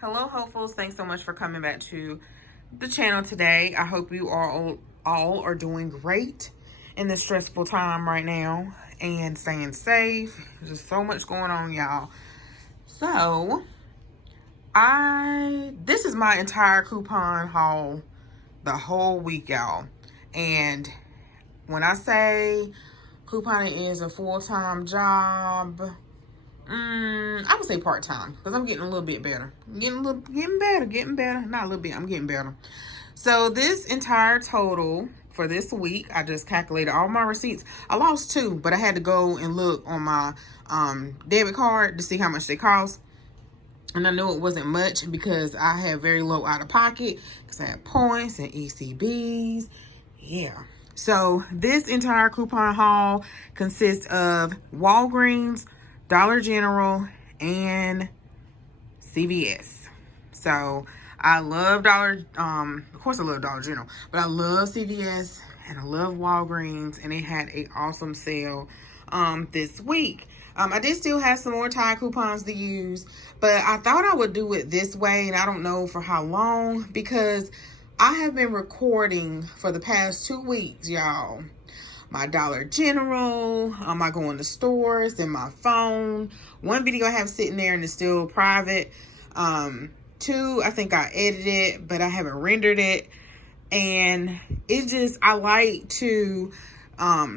Hello, hopefuls. Thanks so much for coming back to the channel today. I hope you all are doing great in this stressful time right now and staying safe. There's just so much going on, y'all. So, this is my entire coupon haul the whole week, y'all. And when I say couponing is a full-time job, I would say part-time because I'm getting a little bit better. Getting better. Not a little bit, I'm getting better. So this entire total for this week, I just calculated all my receipts. I lost 2, but I had to go and look on my debit card to see how much they cost. And I knew it wasn't much because I had very low out of pocket because I had points and ECBs. Yeah. So this entire coupon haul consists of Walgreens, Dollar General, and CVS. So I love of course I love Dollar General, but I love CVS and I love Walgreens, and they had a awesome sale this week. I did still have some more Tide coupons to use, but I thought I would do it this way, and I don't know for how long, because I have been recording for the past 2 weeks, y'all. My Dollar General, I go in the stores, and my phone. One video I have sitting there and it's still private. 2, I think I edited it, but I haven't rendered it. And I like to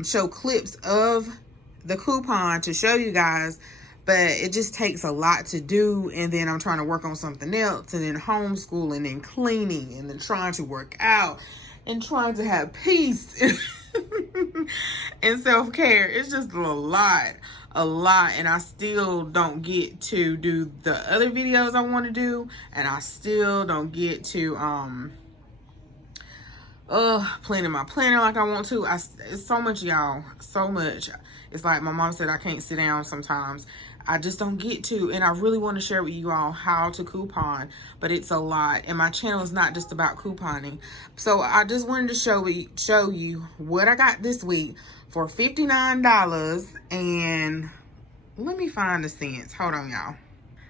show clips of the coupon to show you guys, but it just takes a lot to do. And then I'm trying to work on something else, and then homeschooling and cleaning, and then trying to work out and trying to have peace and self-care. It's just a lot. And I still don't get to do the other videos I want to do, and I still don't get to planning my planner like I want to. It's so much, y'all, so much. It's like my mom said, I can't sit down sometimes. I just don't get to, and I really want to share with you all how to coupon, but it's a lot, and my channel is not just about couponing. So I just wanted to show you what I got this week for $59, and let me find the cents. Hold on, y'all.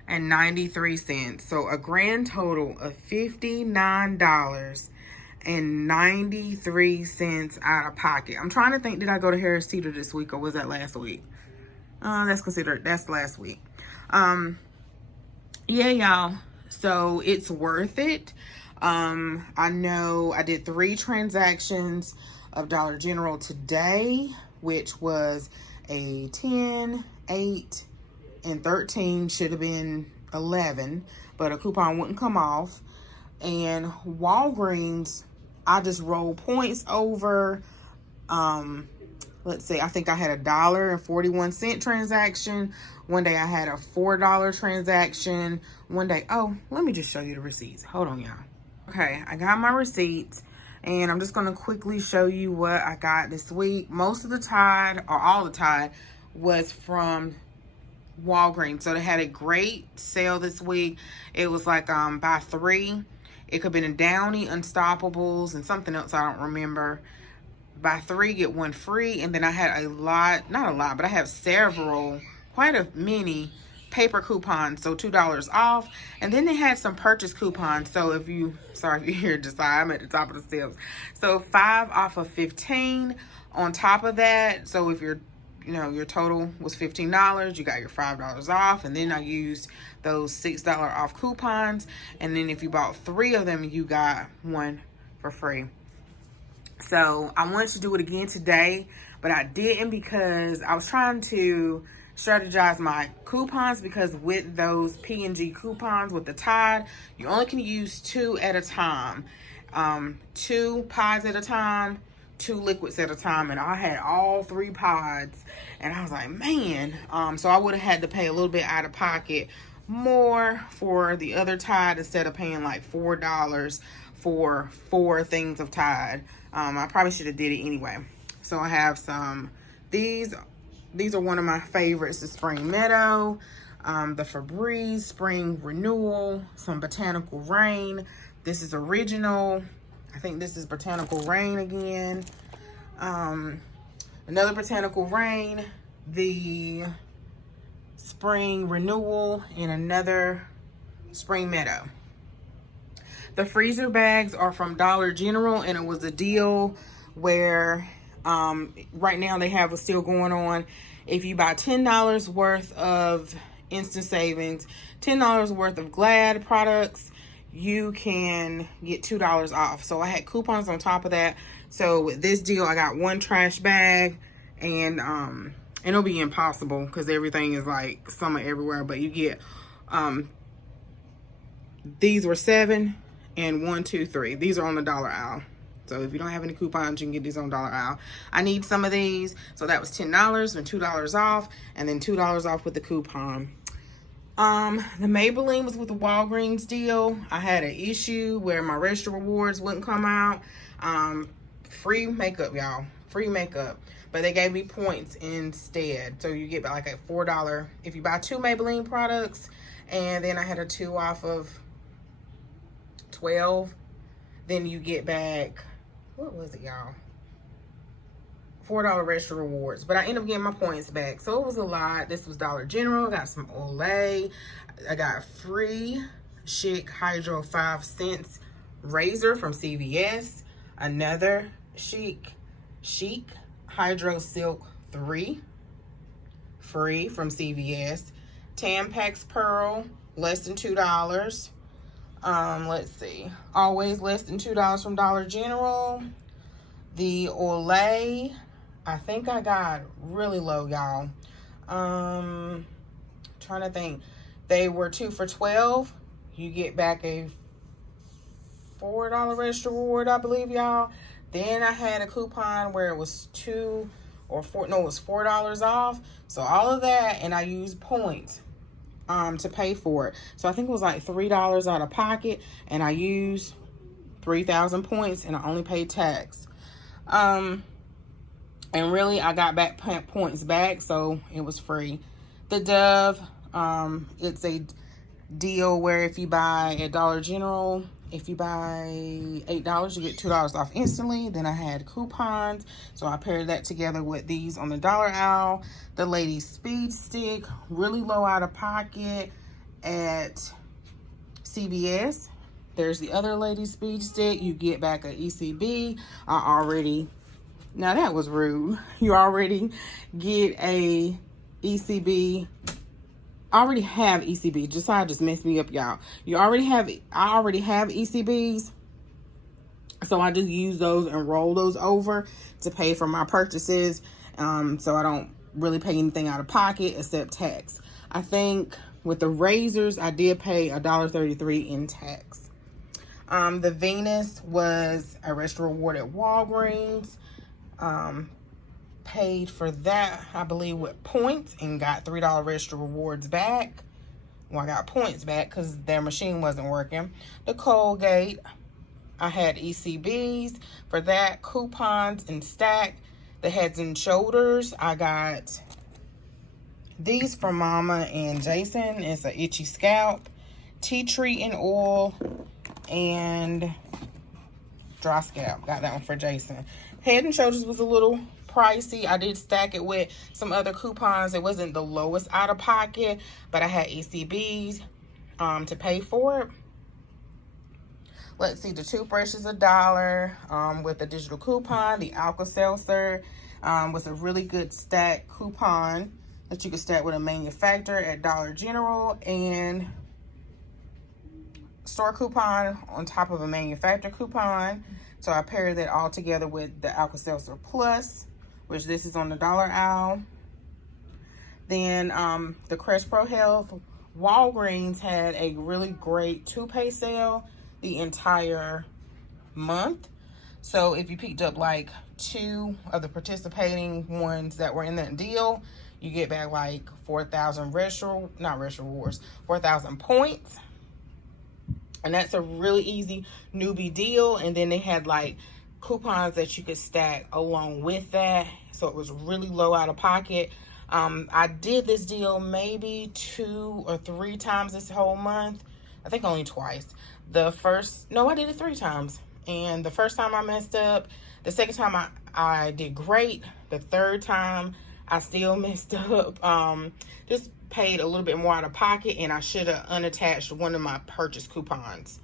And 93 cents. So a grand total of $59.93 out of pocket. I'm trying to think, did I go to Harris Teeter this week, or was that last week? That's last week. Yeah, y'all. So it's worth it. I know I did 3 transactions of Dollar General today, which was a 10, 8, and 13. Should have been 11, but a coupon wouldn't come off. And Walgreens, I just rolled points over. Let's see, I think I had $1.41 transaction. One day I had a $4 transaction. One day, oh, let me just show you the receipts. Hold on, y'all. Okay, I got my receipts, and I'm just going to quickly show you what I got this week. Most of the Tide, or all the Tide, was from Walgreens. So they had a great sale this week. It was like buy 3. It could have been a Downy, Unstoppables, and something else I don't remember. Buy 3, get 1 free. And then I had not a lot, but I have quite a many paper coupons, so $2 off. And then they had some purchase coupons. So sorry if you hear Josiah, I'm at the top of the steps. So 5 off of 15 on top of that. So if your total was $15, you got your $5 off. And then I used those $6 off coupons. And then if you bought 3 of them, you got 1 for free. So I wanted to do it again today, but I didn't because I was trying to strategize my coupons, because with those P&G coupons with the Tide, you only can use 2 at a time. 2 pods at a time, 2 liquids at a time, and I had all 3 pods, and I was like, man, so I would have had to pay a little bit out of pocket more for the other Tide instead of paying like $4 for 4 things of Tide. I probably should have did it anyway. So I have some, these are one of my favorites, the Spring Meadow, the Febreze Spring Renewal, some Botanical Rain. This is original. I think this is Botanical Rain again. Another Botanical Rain, the Spring Renewal, and another Spring Meadow. The freezer bags are from Dollar General, and it was a deal where right now they have a still going on. If you buy $10 worth of instant savings, $10 worth of Glad products, you can get $2 off. So I had coupons on top of that. So with this deal, I got one trash bag, and it'll be impossible because everything is like summer everywhere. But you get these were 7 and 1, 2, 3. These are on the dollar aisle. So if you don't have any coupons, you can get these on dollar aisle. I need some of these. So that was $10 and $2 off, and then $2 off with the coupon. The Maybelline was with the Walgreens deal. I had an issue where my Register Rewards wouldn't come out. Free makeup, y'all. Free makeup. But they gave me points instead. So you get like a $4 if you buy 2 Maybelline products. And then I had a 2 off of 12. Then you get back, what was it, y'all? $4 Register Rewards. But I ended up getting my points back. So it was a lot. This was Dollar General. I got some Olay. I got free Chic Hydro 5 cents razor from CVS. Another Chic Hydro Silk 3 free from CVS. Tampax Pearl, less than $2. Let's see. Always less than $2 from Dollar General. The Olay, I think I got really low, y'all. Trying to think. They were 2 for $12. You get back a $4 Register Reward, I believe, y'all. Then I had a coupon where it was it was $4 off. So all of that, and I used points to pay for it. So I think it was like $3 out of pocket, and I used 3,000 points, and I only paid tax. And really, I got back points back, so it was free. The Dove, it's a deal where if you buy at Dollar General, if you buy $8, you get $2 off instantly. Then I had coupons, so I paired that together with these on the dollar aisle. The Lady Speed Stick, really low out of pocket at CVS. There's the other Lady Speed Stick. You get back an ECB. Now that was rude. You already get a ECB. I already have ECB. Josiah just messed me up, y'all. I already have ECBs. So I just use those and roll those over to pay for my purchases. So I don't really pay anything out of pocket except tax. I think with the razors, I did pay $1.33 in tax. The Venus was a Register Reward at Walgreens. Paid for that, I believe, with points, and got $3 Register Rewards back. Well, I got points back because their machine wasn't working. The Colgate, I had ECBs for that, coupons and stack. The Heads and Shoulders, I got these from Mama and Jason. It's a itchy scalp, tea tree and oil, and dry scalp. Got that one for Jason. Head and Shoulders was a little pricey. I did stack it with some other coupons. It wasn't the lowest out of pocket, but I had ECBs to pay for it. Let's see, the toothbrush is $1 with a digital coupon. The Alka-Seltzer was a really good stack coupon that you could stack with a manufacturer at Dollar General, and store coupon on top of a manufacturer coupon. So I paired that all together with the Alka-Seltzer Plus, which this is on the dollar aisle. Then the Crest Pro Health, Walgreens had a really great toothpaste sale the entire month. So if you picked up like 2 of the participating ones that were in that deal, you get back like 4,000 4,000 points. And that's a really easy newbie deal. And then they had like coupons that you could stack along with that. So it was really low out of pocket. I did this deal maybe 2 or 3 times this whole month. I think only twice. I did it 3 times. And the first time I messed up. The second time I did great. The third time I still messed up. Just paid a little bit more out of pocket, and I should have unattached one of my purchase coupons.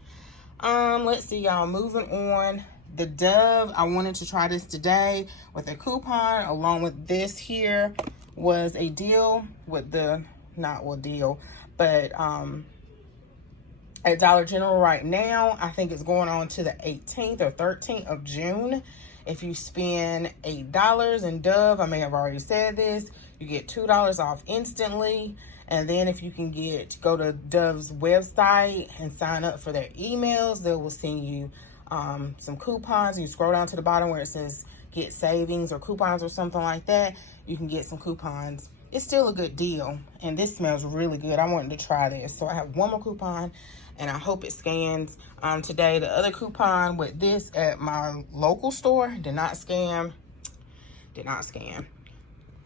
Let's see, y'all. Moving on. The Dove, I wanted to try this today with a coupon. Along with this here was a deal with the, not well deal, but at Dollar General right now, I think it's going on to the 18th or 13th of June. If you spend $8 in Dove, I may have already said this, you get $2 off instantly. And then if you can go to Dove's website and sign up for their emails, they will send you some coupons. You scroll down to the bottom where it says get savings or coupons or something like that. You can get some coupons. It's still a good deal, and this smells really good. I wanted to try this. So I have one more coupon, and I hope it scans today. The other coupon with this at my local store did not scan.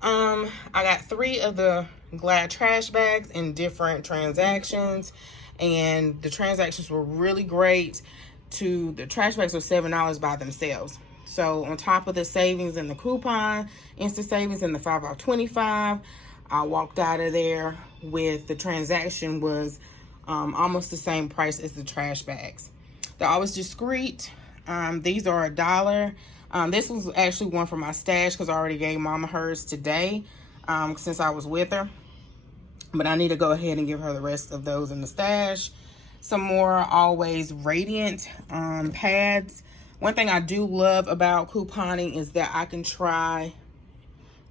I got 3 of the Glad trash bags in different transactions, and the transactions were really great. The trash bags are $7 by themselves. So on top of the savings and the coupon, instant savings and the 5 off 25, I walked out of there with the transaction was almost the same price as the trash bags. They're always discreet. These are $1. This was actually one for my stash because I already gave Mama hers today since I was with her. But I need to go ahead and give her the rest of those in the stash. Some more Always Radiant pads. One thing I do love about couponing is that I can try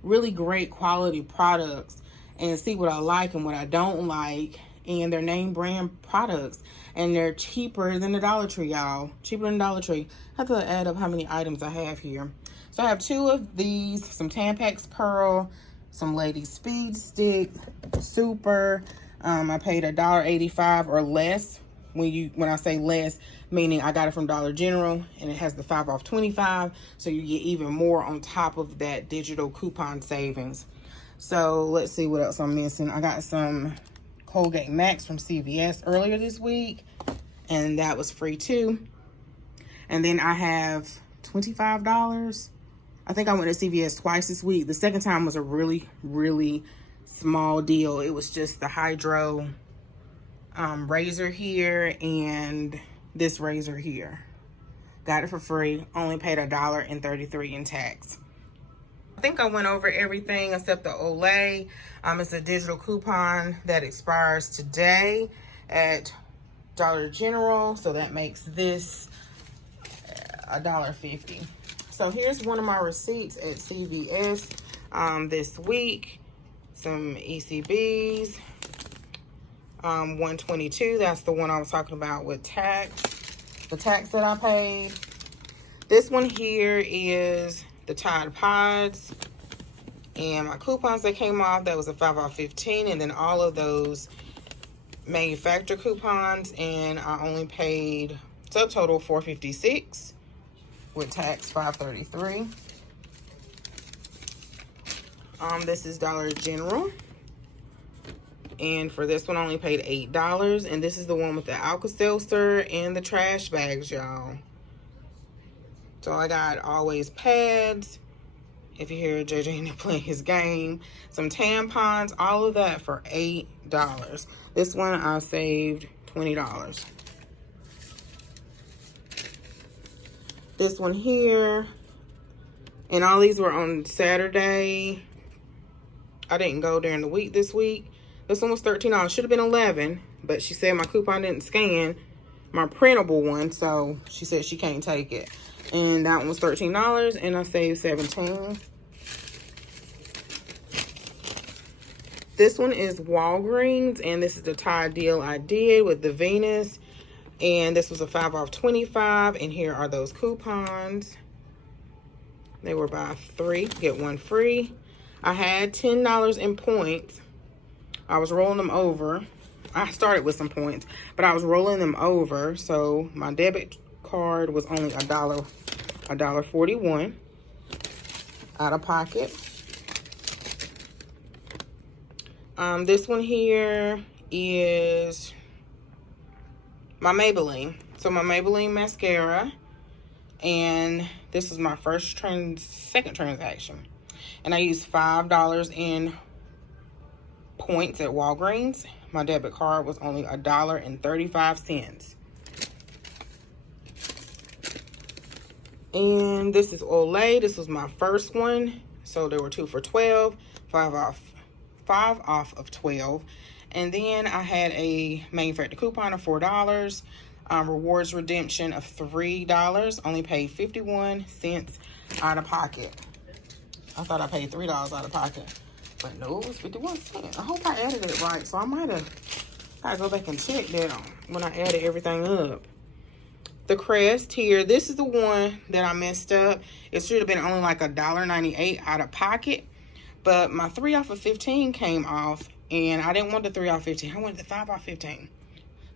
really great quality products and see what I like and what I don't like. And they're name brand products. And they're cheaper than the Dollar Tree, y'all. Cheaper than the Dollar Tree. I have to add up how many items I have here. So I have 2 of these. Some Tampax Pearl. Some Lady Speed Stick. Super. I paid $1.85 or less. When I say less, meaning I got it from Dollar General, and it has the 5 off 25, so you get even more on top of that digital coupon savings. So let's see what else I'm missing. I got some Colgate Max from CVS earlier this week, and that was free too. And then I have $25. I think I went to CVS twice this week. The second time was a really, really small deal. It was just the Hydro razor here and this razor here. Got it for free. Only paid $1.33 in tax. I think I went over everything except the Olay. It's a digital coupon that expires today at Dollar General, so that makes this $1.50. So here's one of my receipts at CVS this week. Some ECBs. 122, that's the one I was talking about with tax. The tax that I paid. This one here is the Tide Pods. And my coupons that came off, that was a 5 off 15. And then all of those manufacturer coupons. And I only paid subtotal $4.56 with tax $5.33. This is Dollar General. And for this one, I only paid $8. And this is the one with the Alka-Seltzer and the trash bags, y'all. So I got Always pads. If you hear JJ in there playing his game. Some tampons, all of that for $8. This one, I saved $20. This one here. And all these were on Saturday. I didn't go during the week this week. This one was $13. Should have been $11, but she said my coupon didn't scan, my printable one, so she said she can't take it. And that one was $13, and I saved $17. This one is Walgreens, and this is the Tide deal I did with the Venus. And this was a 5 off 25, and here are those coupons. They were buy 3, get 1 free. I had $10 in points. I was rolling them over. I started with some points, but I was rolling them over. So my debit card was only $1.41 out of pocket. This one here is my Maybelline. So my Maybelline mascara, and this is my second transaction. And I used $5 in points at Walgreens. My debit card was only $1.35. And this is Olay. This was my first one. So there were 2 for $12, 5 off of 12. And then I had a manufacturer coupon of $4, rewards redemption of $3. Only paid 51 cents out of pocket. I thought I paid $3 out of pocket, but no, it was 51 cents. I hope I added it right, so I might have gotta go back and check that when I added everything up. The Crest here, this is the one that I messed up. It should have been only like $1.98 out of pocket, but my 3 off of 15 came off, and I didn't want the 3 off 15. I wanted the 5 off 15.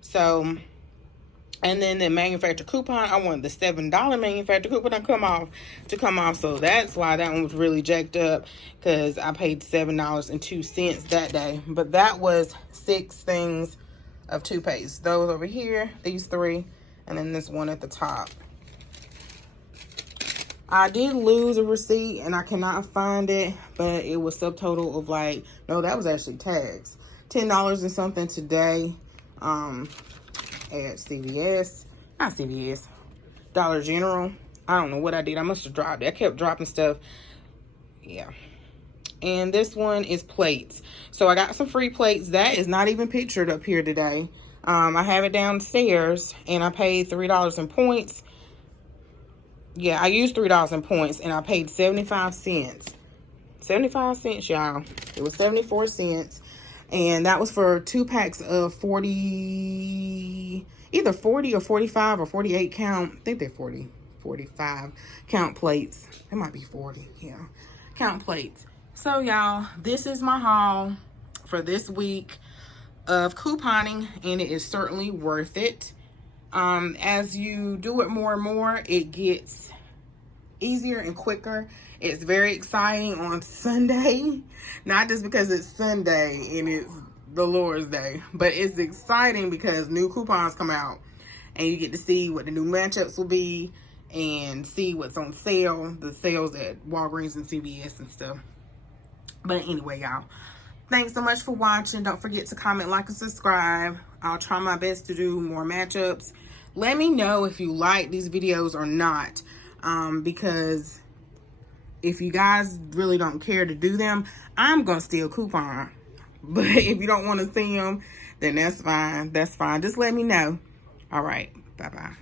So, and then the manufacturer coupon, I wanted the $7 manufacturer coupon to come off. So that's why that one was really jacked up, because I paid $7.02 that day. But that was 6 things of toothpaste. Those over here, these 3, and then this one at the top. I did lose a receipt and I cannot find it, but it was subtotal of like, no, that was actually tax. $10 and something today. At CVS, not CVS, Dollar General. I don't know what I did. I must have dropped it. I kept dropping stuff. Yeah. And this one is plates. So I got some free plates. That is not even pictured up here today. I have it downstairs, and I paid $3 in points. Yeah, I used $3 in points, and I paid 75 cents. 75 cents, y'all. It was 74 cents. And that was for 2 packs of 40, either 40 or 45 or 48 count. I think they're 40, 45 count plates. It might be 40, yeah. Count plates. So, y'all, this is my haul for this week of couponing, and it is certainly worth it. As you do it more and more, it gets easier and quicker. It's very exciting on Sunday, not just because it's Sunday and it's the Lord's Day, but it's exciting because new coupons come out and you get to see what the new matchups will be and see what's on sale, the sales at Walgreens and CVS and stuff. But anyway, y'all, thanks so much for watching. Don't forget to comment, like, and subscribe. I'll try my best to do more matchups. Let me know if you like these videos or not, because if you guys really don't care to do them, I'm going to steal coupon. But if you don't want to see them, then that's fine. That's fine. Just let me know. All right. Bye-bye.